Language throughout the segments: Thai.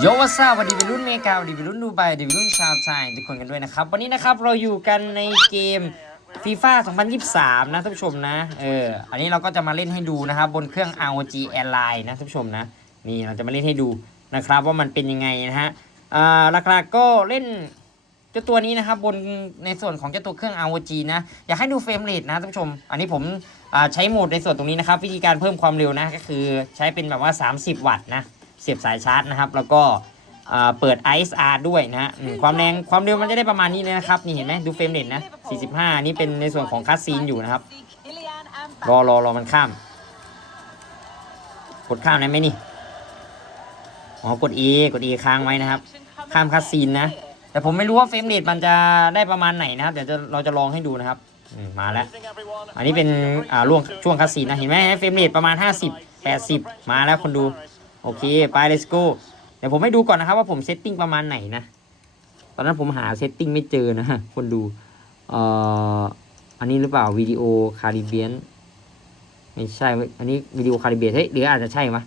โยวัสวัสดีวัยรุ่นเมกาวัสดีวัยรุ่นดูไบดีวัยรุ่นชาวไทยทุกคนกันด้วยนะครับ วันนี้นะครับเราอยู่กันในเกมฟีฟ่า2023 นะท่านผู้ชมนะ เออ อันนี้เราก็จะมาเล่นให้ดูนะครับ บนเครื่อง ROG Airline นะท่านผู้ชมนะ นี่เราจะมาเล่นให้ดูนะครับว่ามันเป็นยังไงนะฮะอ่าหลักๆก็เล่นเจ้าตัวนี้นะครับบนในส่วนของเจ้าตัวเครื่อง ROG นะ อยากให้ดูเฟรมเรทนะท่านผู้ชม อันนี้ผมใช้โหมดในส่วนตรงนี้นะครับ วิธีการเพิ่มความเร็วนะก็คือใช้เป็นแบบว่า 30 วัตต์นะ เสียบสายชาร์จนะครับ แล้วก็เปิด ISR ด้วยนะฮะความแรงความเร็วมันจะได้ประมาณนี้เลยนะครับ นี่เห็นไหมดูเฟรมเรทนะ 45 นี่เป็นในส่วนของคัสซีนอยู่นะครับ รอรอรอมันข้าม กดข้ามได้ไหมนี่อ๋อกด E กด E ค้างไว้นะครับ ข้ามคัสซีนนะ แต่ผมไม่รู้ว่าเฟรมเรทมันจะได้ประมาณไหนนะครับ เดี๋ยวเราจะลองให้ดูนะครับมมาแล้ว อันนี้เป็นอ่าล่วงช่วงคัสซีนนะ เห็นไหมเฟรมเรทประมาณ 50 80 มาแล้วคนดู โอเค ไป let's go เดี๋ยวผมให้ดูก่อนนะครับว่าผมเซตติ้งประมาณไหนนะ ตอนนั้นผมหาเซตติ้งไม่เจอนะ คนดู เอ่อ อันนี้หรือเปล่าวิดีโอคาริเบียนไม่ใช่ อันนี้วิดีโอคาริเบียนเฮ้ยหรืออาจจะใช่ไหม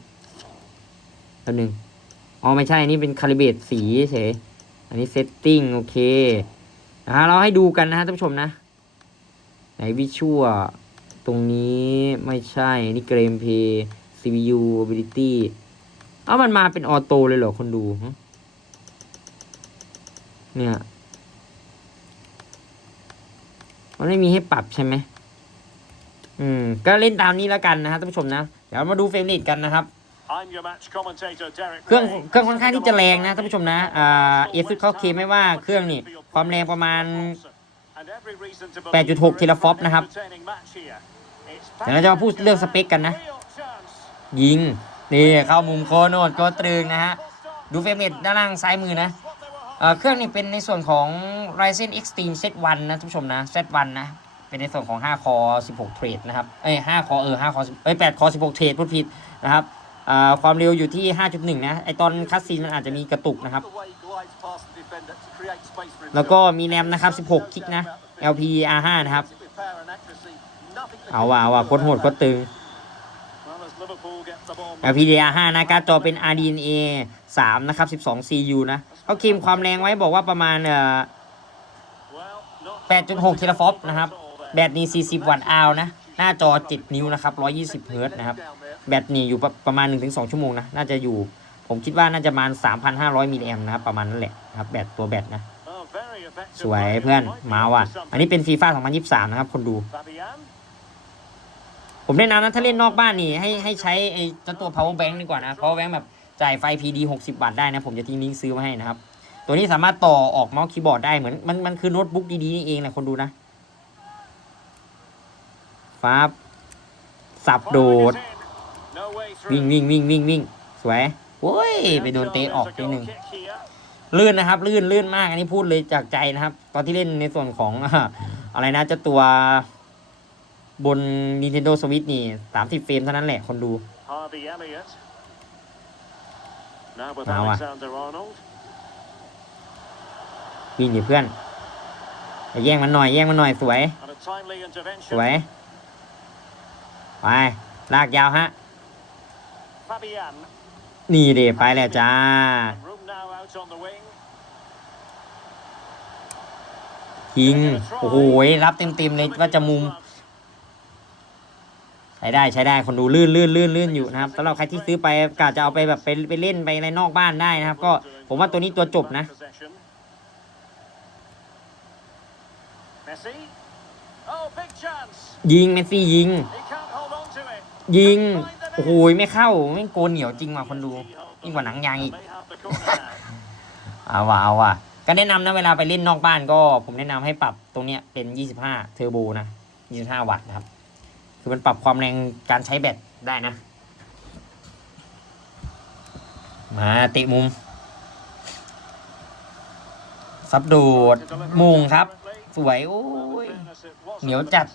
แป๊บนึง อ๋อไม่ใช่ อันนี้เป็นคาลิเบรตสีเฉยอันนี้เซตติ้งโอเคนะฮะเราให้ดูกันนะฮะท่านผู้ชมนะ ไหนวิชัวตรงนี้ไม่ใช่ นี่เกรมเพย์ CPU ability เอ้ามันมาเป็นออโต้เลยเหรอคนดูหึเนี่ยมันไม่มีให้ปรับใช่ไหม อืม ก็เล่นตามนี้แล้วกันนะฮะท่านผู้ชมนะ เดี๋ยวมาดูเฟรมเรทกันนะครับ เครื่องเครื่องค่อนข้างที่จะแรงนะท่านผู้ชมนะอ่าเอซุเขาเคลมไม่ว่าเครื่องนี่ความแรงประมาณ 8.6 teraflop นะครับเดี๋ยวเราจะมาพูดเรื่องสเปคกันนะ ยิง นี่เข้ามุมโคโนดโกตรึงนะฮะ ดูเฟรมเรทด้านล่างซ้ายมือนะเครื่องนี้เป็นในส่วนของ Ryzen Extreme Z1 นะท่านผู้ชมนะ Z1 นะ เป็นในส่วนของ 5 คอ 16 เทรดนะครับ เอ้ย 5 คอ เออ 5 คอเอ้ย 8 คอ 16 เทรดพูดผิดนะครับความเร็วอยู่ที่ 5.1 นะ ไอตอนคัสซีนมันอาจจะมีกระตุกนะครับ แล้วก็มีแรมนะครับ 16 กิกนะ LPDDR5 นะครับ เอาว่ะเอาว่ะโคตรโหดโคตรตึง LPDDR5 นะการ์ดจอเป็น RDNA 3 นะครับ 12 CU นะเขาเคลมความแรงไว้บอกว่าประมาณเอ่อ8.6 teraflop นะครับ แบตนี้ 40 วัตต์อาวนะ หน้าจอ 7 นิ้วนะครับ 120 เฮิร์ตนะครับ แบตนี่อยู่ประประมาณ 1-2 ชั่วโมงนะ น่าจะอยู่ ผมคิดว่าน่าจะประมาณ 3,500 มิลลิแอมนะครับ ประมาณนั้นแหละนะครับ แบตตัวแบตนะ สวยเพื่อน มาว่ะ อันนี้เป็นฟีฟ่า2023 นะครับ คนดู ผมแนะนำนะถ้าเล่นนอกบ้านนี่ให้ให้ใช้ไอ้เจ้าตัว power bank ดีกว่านะ power bank แบบจ่ายไฟ PD 60วัตต์ได้นะ ผมจะทิ้งลิงก์ซื้อมาให้นะครับ ตัวนี้สามารถต่อออกเมาส์คีย์บอร์ดได้เหมือนมันมันคือโน้ตบุ๊กดีๆนี่เองแหละคนดูนะฟ้าบสับโดด วิ่งวิ่งวิ่งวิ่งวิ่งสวยโอ้ยไปโดนเตะออกทีหนึ่งลื่นนะครับลื่นลื่นมากอันนี้พูดเลยจากใจนะครับ ตอนที่เล่นในส่วนของอะไรนะเจ้าตัว บน Nintendo Switch นี่ 30 เฟรมเท่านั้นแหละคนดูมาว่ะวิ่งดิเพื่อนอย่าแย่งมันหน่อยแย่งมันหน่อยสวยสวย ไป ลากยาวฮะนี่เดไปแล้วจ้ายิง โอ้โห รับเต็มๆเลยว่าจะมุมใช้ได้ใช้ได้คนดูลื่นลื่นลื่นลื่นอยู่นะครับสำหรับใครที่ซื้อไปกะจะเอาไปแบบไปไปเล่นไปอะไรนอกบ้านได้นะครับ ก็ผมว่าตัวนี้ตัวจบนะยิงเมสซี่ยิง ยิงโอ้โหไม่เข้าไม่งโกนเหนียวจริงว่ะคนดูยิ่งกว่าหนังยางอีกเอาว่ะเอาว่ะก็แนะนำนะเวลาไปเล่นนอกบ้านก็ ผมแนะนำให้ปรับตรงเนี้ยเป็น 25 เทอร์โบนะ 25 วัตต์นะครับ คือมันปรับความแรงการใช้แบตได้นะ มาเตะมุม ซับโดดมุงครับ สวย โอ้ย เหนียวจัด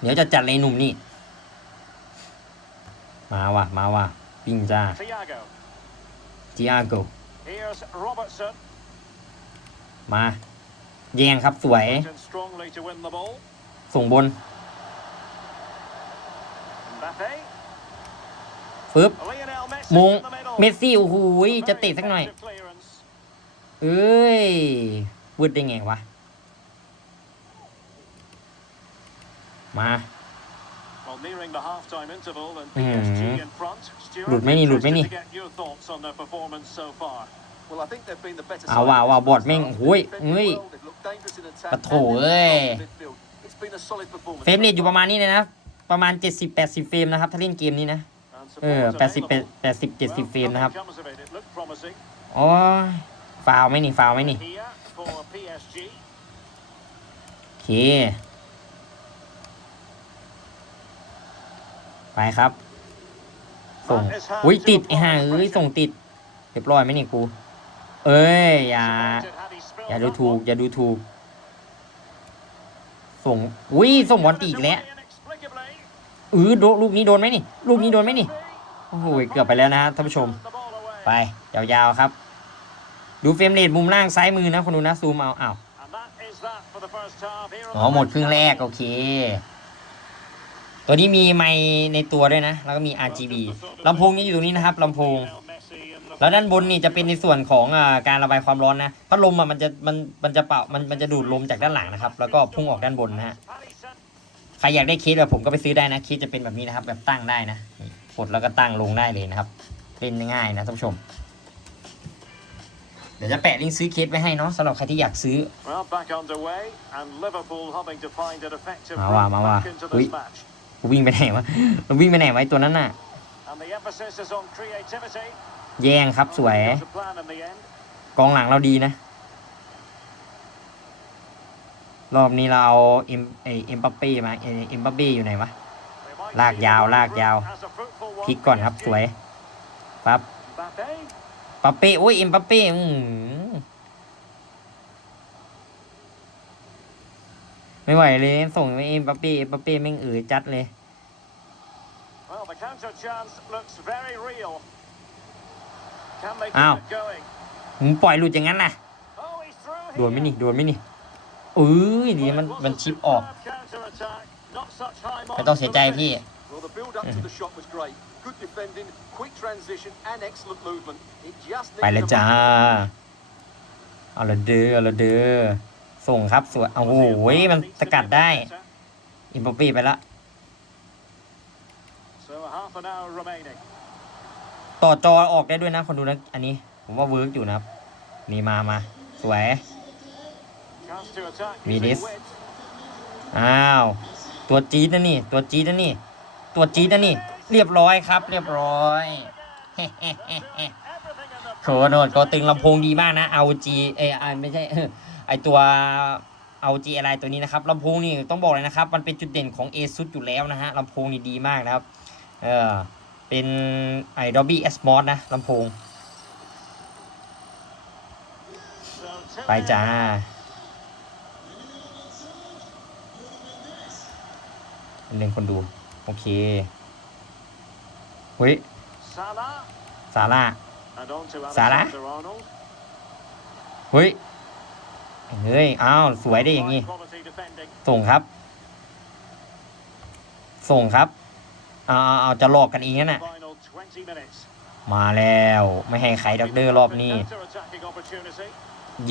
เดี๋ยวจะจัดเลยหนุ่มนี่ มาว่ะ มาว่ะ ปิงจ้าจิอาโกมา แยงครับสวย ส่งบนฟึบมุงเมสซี่โอ้โหจะเตะสักหน่อย เอ้ยวืดได้ไงวะ มาหลุดไหมนี่หลุดไหมนี่เอาว่ะว่ะบอดแม่งโอ้ยเฮ้ยปะโถเอ้ย เฟรมเรทอยู่ประมาณนี้เลยนะ ประมาณ 70-80 เฟรมนะครับ ถ้าเล่นเกมนี้นะ เออ80 80 70 เฟรมนะครับโอ้ยฟาวไหมนี่ฟาวไหมนี่ โอเค ไปครับ ส่ง อุ้ยติดไอ้ห่าเอ้ย ส่งติด เรียบร้อยไหมนี่กู เอ้ย อย่า อย่าดูถูก อย่าดูถูก ส่งอุ้ยส่งบอลตีอีกแล้วเออโดนลูกนี้โดนไหมนี่ ลูกนี้โดนไหมนี่ โอ้โห เกือบไปแล้วนะฮะท่านผู้ชม ไป ยาวๆครับ ดูเฟรมเรทมุมล่างซ้ายมือนะคนดูนะซูมเอาอ้าวอ๋อหมดครึ่งแรก โอเค ตัวนี้มีไมค์ในตัวด้วยนะ แล้วก็มี RGB ลำโพงนี่อยู่ตรงนี้นะครับลำโพง แล้วด้านบนนี่จะเป็นในส่วนของอาการระบายความร้อนนะพัดลมอะมันจะมันมันจะเป่ามันมันจะดูดลมจากด้านหลังนะครับ แล้วก็พุ่งออกด้านบนนะฮะใครอยากได้เคสแบบผมก็ไปซื้อได้นะเคสจะเป็นแบบนี้นะครับ แบบตั้งได้นะนี่กดแล้วก็ตั้งลงได้เลยนะครับเล่นง่ายๆนะท่านผู้ชม เดี๋ยวจะแปะลิงก์ซื้อเคสไว้ให้เนาะสำหรับใครที่อยากซื้อ มาว่ะมาว่ะอุ้ยกูวิ่งไปไหนวะมันวิ่งไปไหนไวะไอ้ตัวนั้นน่ะ แย่งครับสวย กองหลังเราดีนะ รอบนี้เราเอาเอ็มเอเอ็มบัปเป้มาเอเอ็มบัปเป้อยู่ไหนวะ ลากยาวลากยาวพลิกก่อนครับสวยปั๊บปัปเป้โอ้ยเอ็มบัปเป้อื้อหือไม่ไหวเลย ส่งไปเอ็มบัปเป้เอ็มบัปเป้แม่งเอ๋ยจัดเลย อ้าวมึงปล่อยหลุดอย่างนั้นน่ะโดนไหมนี่โดนไหมนี่เอ้ยดีมันมันชิปออกไม่ต้องเสียใจพี่ Well, the build up to the shot was great. Good defending, quick transition, and excellent movement. It just ไป needed เลย a จ้าเอาละเด้อเอาละเด้อส่งครับสวยโอ้โหมันสกัดได้ อิมปอปี้ไปละ ต่อจอออกได้ด้วยนะคนดูนะอันนี้ ผมว่าเวิร์กอยู่นะครับนี่มามาสวยมีดิสอ้าว ตัวจี๊ดนะนี่ ตัวจี๊ดนะนี่ ตัวจี๊ดนะนี่ เรียบร้อยครับ เรียบร้อยโคโนดก็ตึงลำโพงดีมากนะเอาจีเอไอไม่ใช่ไอตัวเอาจีอะไรตัวนี้นะครับลำโพงนี่ต้องบอกเลยนะครับ มันเป็นจุดเด่นของ ASUS อยู่แล้วนะฮะลำโพงนี่ดีมากนะครับ เออ เป็นไอ Dolby Atmos นะลำโพง ไปจ้า หนึ่งคนดู โอเคเฮ้ยซาร่า Salah เฮ้ยเฮ้ย อ้าว สวยได้อย่างนี้ ส่งครับ ส่งครับเอาเอาเอาจะหลอกกันเองนั่นน่ะมาแล้วไม่ให้ใครดักเดอร์รอบนี้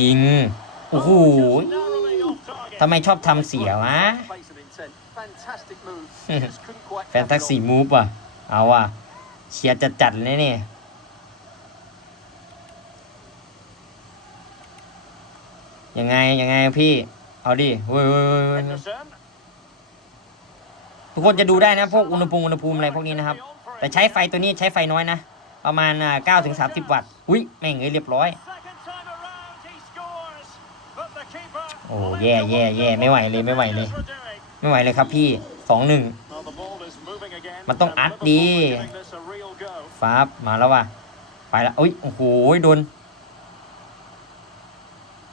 ยิง โอ้โหทำไมชอบทำเสียวะ pace and intent. Fantastic move. He just couldn't quite แฟนตาซีมูฟอะ เอาอะ เชียร์จัดจัดๆเลยนี่ยังไง ยังไงพี่ เอาดิเว้ยเว้ยเว้ยเว้ย ทุกคนจะดูได้นะพวกอุณหภูมิอุณหภูมิอะไรพวกนี้นะครับ แต่ใช้ไฟตัวนี้ใช้ไฟน้อยนะ ประมาณอ่า9ถึง30 วัตต์ อุ้ยแม่งเอ้ยเรียบร้อย โอ้แย่แย่แย่ไม่ไหวเลยไม่ไหวเลย ไม่ไหวเลยครับพี่สองหนึ่งมันต้องอัดดีฟ้าบมาแล้วว่ะ ไปละอุ้ยโอ้โหโดน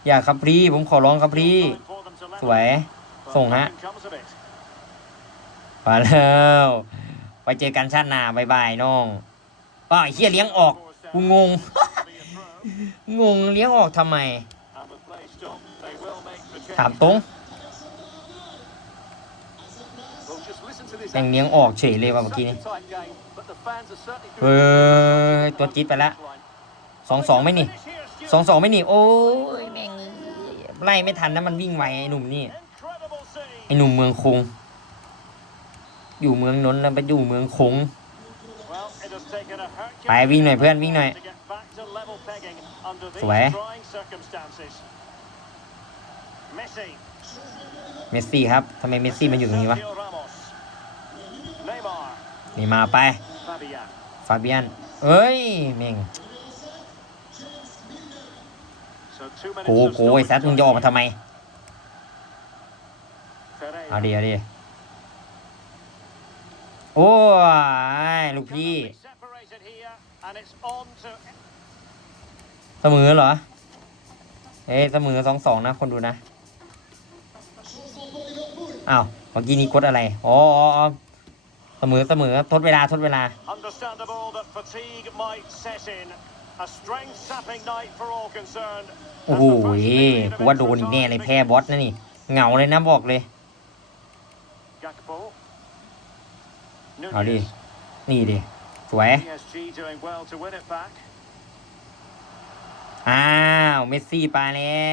อย่าครับพี่ผมขอร้องครับพี่สวย ส่งฮะ มาแล้วไปเจอกันชาติหน้าบายบายน้องป้าไอ้เฮียเลี้ยงออกกูงง งงเลี้ยงออกทำไม ถามตรงแม่งเลี้ยงออกเฉยเลยว่ะเมื่อกี้นี้เฮ้ยตัวจี๊ดไปละสองสองไม่นี่สองสองไม่นี่โอ้ยแม่งไล่ไม่ทันนะมันวิ่งไวไอ้หนุ่มนี่ไอ้หนุ่มเมืองคง อยู่เมืองนนท์แล้วไปอยู่เมืองคงไปวิ่งหน่อยเพื่อนวิ่งหน่อยสวยเมสซี่ครับทำไมเมสซี่มันอยู่ตรงนี้วะนี่มาไปฟาเบียนเอ้ยแม่งโกโกไอ้แซดมึงจะออกมาทำไมเอาดีเอาดี โอ้ยลูกพี่ เสมอเหรอ เอ้ยเสมอสองสองนะคนดูนะ อ้าวเมื่อกี้นี้กดอะไร อ๋ออ๋ออ๋อเสมอเสมอทดเวลาทดเวลา Understandable that fatigue might set in. A strength sapping night for all concerned. โอ้โหกูว่าโดนอีกแน่เลยแพ้บอสนะนี่ เหงาเลยนะบอกเลย เอาดิ Nunez. นี่ดิ สวย PSG doing well to win it back. อ้าว เมสซี่ไปแล้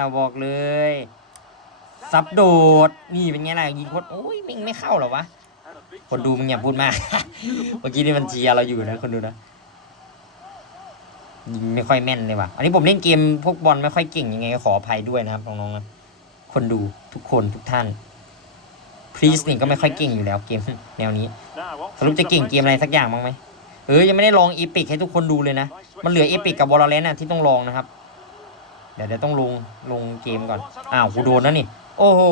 ว บอกเลย ซับโดด นี่เป็นไงล่ะ ยิงโคตรโอ้ยมิงไม่เข้าเหรอวะ And a big คนดูมึงอย่าพูดมาก เมื่อกี้นี่มันเชียร์เราอยู่นะ คนดูนะยิงไม่ค่อยแม่นเลยว่ะ อันนี้ผมเล่นเกมพวกบอลไม่ค่อยเก่งยังไงก็ขออภัยด้วยนะครับน้องๆนะคนดูทุกคนทุกท่าน พรีสนี่ก็ไม่ค่อยเก่งอยู่แล้วเกมแนวนี้ Now, สรุปจะเก่งเกมอะไรสักอย่างบ้างไหมเออยังไม่ได้ลองอีพิกให้ทุกคนดูเลยนะ มันเหลืออีพิกกับวอลเลนน่ะที่ต้องลองนะครับ เดี๋ยวเดี๋ยวต้องลงลงเกมก่อน อ้าวกูโดนแล้วนี่ โอ้โห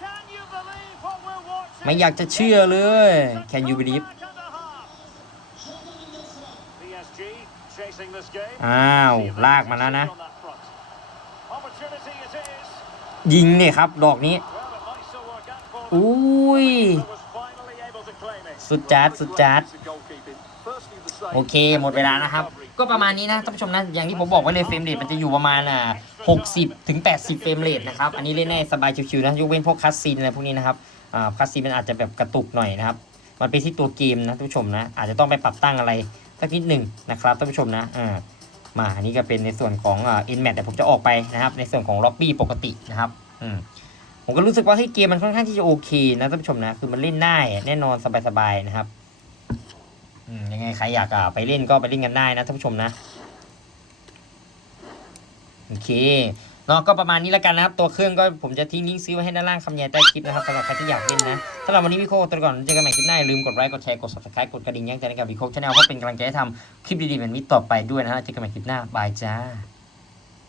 Can you believe what we're watching? ไม่อยากจะเชื่อเลย Can you believe PSG chasing this game. อ้าว ลากมาแล้วนะ On that front. Opportunity it is. ยิงเนี่ยครับ ดอกนี้ อุ้ย สุดจัดสุดจัดโอเค หมดเวลานะครับ ก็ประมาณนี้นะท่านผู้ชมนะ อย่างที่ผมบอกไว้เลยเฟรมเรทมันจะอยู่ประมาณอ่า60ถึง80เฟรมเรทนะครับ อันนี้เล่นได้สบายชิวๆนะ ยกเว้นพวกคัสซีนอะไรพวกนี้นะครับ อ่า คัสซีนมันอาจจะแบบกระตุกหน่อยนะครับ มันเป็นที่ตัวเกมนะท่านผู้ชมนะ อาจจะต้องไปปรับตั้งอะไรสักนิดหนึ่งนะครับท่านผู้ชมนะ อ่า มา อันนี้ก็เป็นในส่วนของอ่าอินแมทแต่ผมจะออกไปนะครับ ในส่วนของล็อบบี้ปกตินะครับ อืม ผมก็รู้สึกว่าเฮ้ยเกมมันค่อนข้างที่จะโอเคนะท่านผู้ชมนะ คือมันเล่นได้แน่นอนสบายๆนะครับยังไงใครอยากอะไปเล่นก็ไปเล่นกันได้นะท่านผู้ชมนะโอเคเนาะก็ประมาณนี้แล้วกันนะครับตัวเครื่องก็ผมจะทิ้งลิงก์ซื้อไว้ให้ด้านล่างคำแยายใต้คลิปนะครับสำหรับใครที่อยากเล่นนะสำหรับวันนี้พี่โคตัวก่อนเจอกันใหม่คลิปหน้าลืมกดไลค์กดแชร์กด subscribe กดกระดิ่งแจ้งเตือนกับพี่โคชแนลเพื่อเป็นกำลังใจให้ทำคลิปดีๆแบบนี้ต่อไปด้วยนะฮะเจอกันใหม่คลิปหน้าบายจ้า